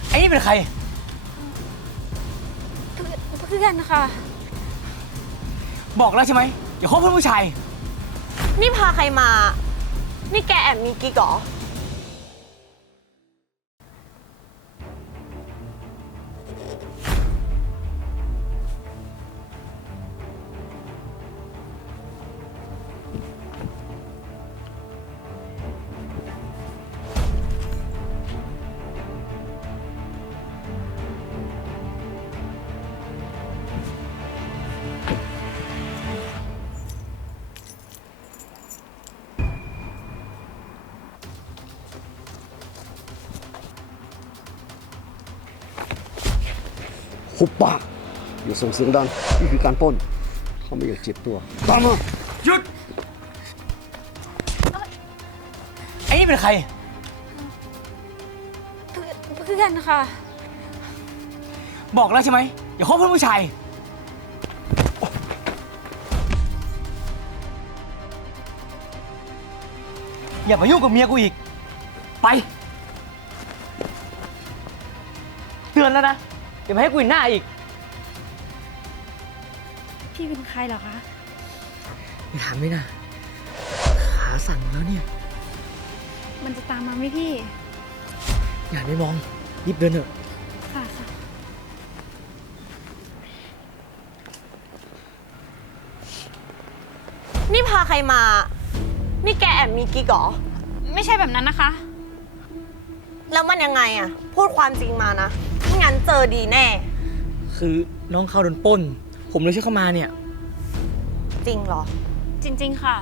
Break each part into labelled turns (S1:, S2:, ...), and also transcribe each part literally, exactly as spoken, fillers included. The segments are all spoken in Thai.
S1: ไอ้นี่เป็นใคร
S2: เพื่อนค่ะ
S1: บอกแล้วใช่ไหมอย่าคบเพื่อนผู้ชาย
S3: นี่พาใครมา นี่แกแอบมีกิ๊กเหรอ
S4: หุบปากอย่าส่งเสียงดังนี่คือการปล้นเขาไม่อยากเจ็บตัวตามมา
S1: หยุดไอ้นี่เป็นใคร
S2: เพื่อนค่ะ
S1: บอกแล้วใช่ไหมอย่าคบเพื่อนผู้ชายอย่ามายุ่งกับเมียกูอีกไปเตือนแล้วนะอย่ามาให้กูเห็นหน้าอีก
S2: พี่เป็นใครเหรอคะ
S1: ไม่ถามไม่น่ะขาสั่นแล้วเนี่ย
S2: มันจะตามมาไหมพี่
S1: อย่าได้มองรีบเดินเถอะ
S2: ค่ะค่ะ
S3: นี่พาใครมา นี่แกแอบมีกิ๊กเหรอ
S2: ไม่ใช่แบบนั้นนะคะ
S3: แล้วมันยังไงอะพูดความจริงมานะไม่งั้นเจอดีแน่
S1: คือน้องเขาโดนปล้นผมเลยช่วยเข้ามาเนี่ย
S3: จริงเหรอ
S2: จริงๆค่ะ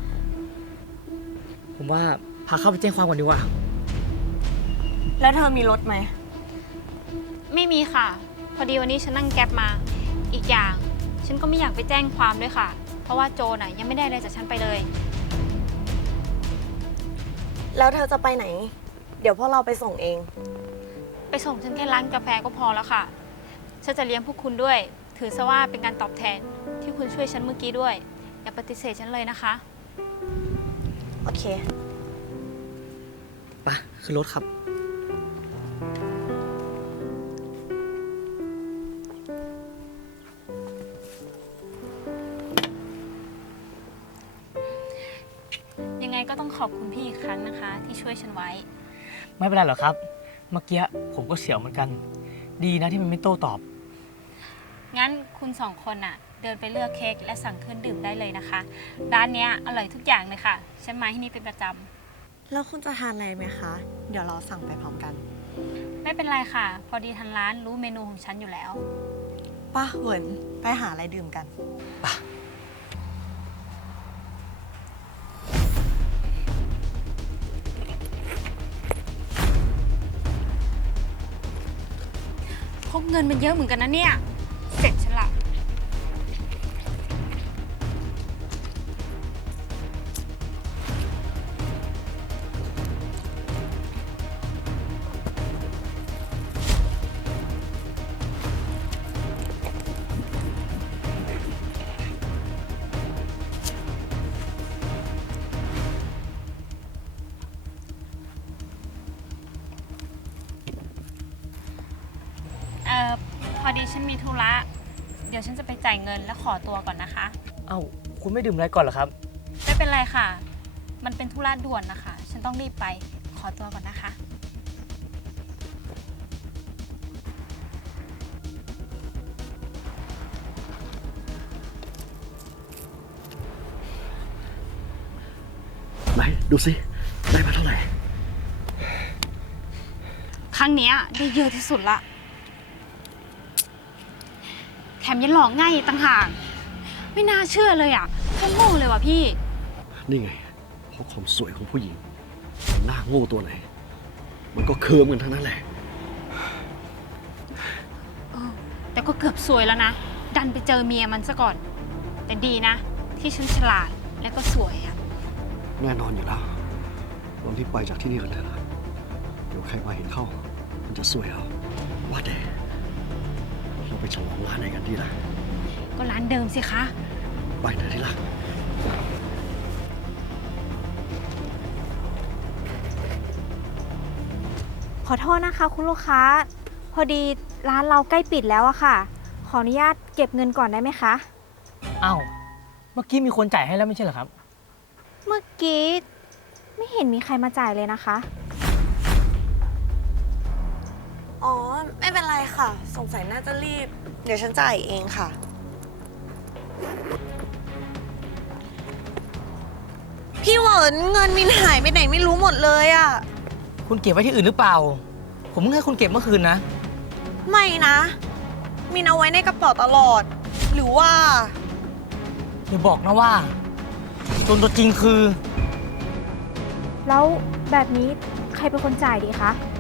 S1: ผมว่าพาเข้าไปแจ้งความก่อนดีกว่า
S3: แล้วเธอมีรถไหม
S2: ไม่มีค่ะพอดีวันนี้ฉันนั่งแก๊ปมาอีกอย่างฉันก็ไม่อยากไปแจ้งความด้วยค่ะเพราะว่าโจน่ะยังไม่ได้อะไรจากฉันไปเลย
S3: แล้วเธอจะไปไหนเดี๋ยวพวกเราไปส่งเอง
S2: ไปส่งฉันแค่ร้านกาแฟก็พอแล้วค่ะฉันจะเลี้ยงพวกคุณด้วยถือซะว่าเป็นการตอบแทนที่คุณช่วยฉันเมื่อกี้ด้วยอย่าปฏิเสธฉันเลยนะคะ
S3: โอเค
S1: ไปขึ้นรถครับ
S2: ยังไงก็ต้องขอบคุณพี่อีกครั้งนะคะที่ช่วยฉันไว้
S1: ไม่เป็นไรหรอกครับเมื่อกี้ผมก็เสียวเหมือนกันดีนะที่มันไม่โต้ตอบ
S2: งั้นคุณสองคนน่ะเดินไปเลือกเค้กและสั่งเครื่องดื่มได้เลยนะคะร้านนี้อร่อยทุกอย่างเลยค่ะฉันมาที่นี่เป็นประจ
S3: ำแล้วคุณจะทานอะไรไหมคะเดี๋ยวเราสั่งไปพร้อมกัน
S2: ไม่เป็นไรค่ะพอดีทางร้านรู้เมนูของฉันอยู่แล้ว
S3: ป้าเหวินไปหาอะไรดื่มกัน
S2: พกเงินมันเยอะเหมือนกันนะเนี่ยเสร็จฉันละเอ่อพอดีฉันมีธุระเดี๋ยวฉันจะไปจ่ายเงินและขอตัวก่อนนะคะ
S1: เอ้าคุณไม่ดื่มอะไรก่อนเหรอครับ
S2: ไม่เป็นไรค่ะมันเป็นธุระด่วนนะคะฉันต้องรีบไปขอตัวก่อนนะคะ
S4: ไหนดูสิได้มาเท่าไหร่
S2: ครั้งนี้ได้เยอะที่สุดละแถมยังหลอกง่ายต่างหากไม่น่าเชื่อเลยอ่ะแค่โง่เลยว่ะพี่
S4: นี่ไงเพราะความสวยของผู้หญิงหน้าโง่ตัวไหนมันก็เคิร์มกันทั้งนั้นแหละ
S2: แต่ก็เกือบซวยแล้วนะดันไปเจอเมียมันซะก่อนแต่ดีนะที่ฉันฉลาดและก็สวยอ่ะ
S4: แน่นอนอยู่แล้ววันที่ไปจากที่นี่กันเถอะเดี๋ยวใครมาเห็นเข้ามันจะซวยเอาว่าแต่เราไปฉลองร้านไหนกันดีล่ะ
S2: ก็ร้านเดิมสิคะ
S4: ไปเถอะที่รัก
S3: ขอโทษนะคะคุณลูกค้า
S5: พอดีร้านเราใกล้ปิดแล้วอะค่ะ ขออนุญาตเก็บเงินก่อนได้ไหมคะ
S1: อ้าว เมื่อกี้มีคนจ่ายให้แล้วไม่ใช่เหรอครับ
S5: เมื่อกี้ไม่เห็นมีใครมาจ่ายเลยนะคะ
S3: อ๋อ ไม่เป็นไรค่ะ สงสัยน่าจะรีบ เดี๋ยวฉันจ่ายเองค่ะ พี่เหวินเงินมินหายไปไหนไม่รู้หมดเลยอะ
S1: คุณเก็บไว้ที่อื่นหรือเปล่า ผมเพิ่งให้คุณเก็บเมื่อคืนนะ
S3: ไม่นะ มินเอาไว้ในกระเป๋าตลอด หรือว่า
S1: อย่าบอกนะว่าโจรตัวจริงคือ
S5: แล้วแบบนี้ใครเป็นคนจ่ายดีคะ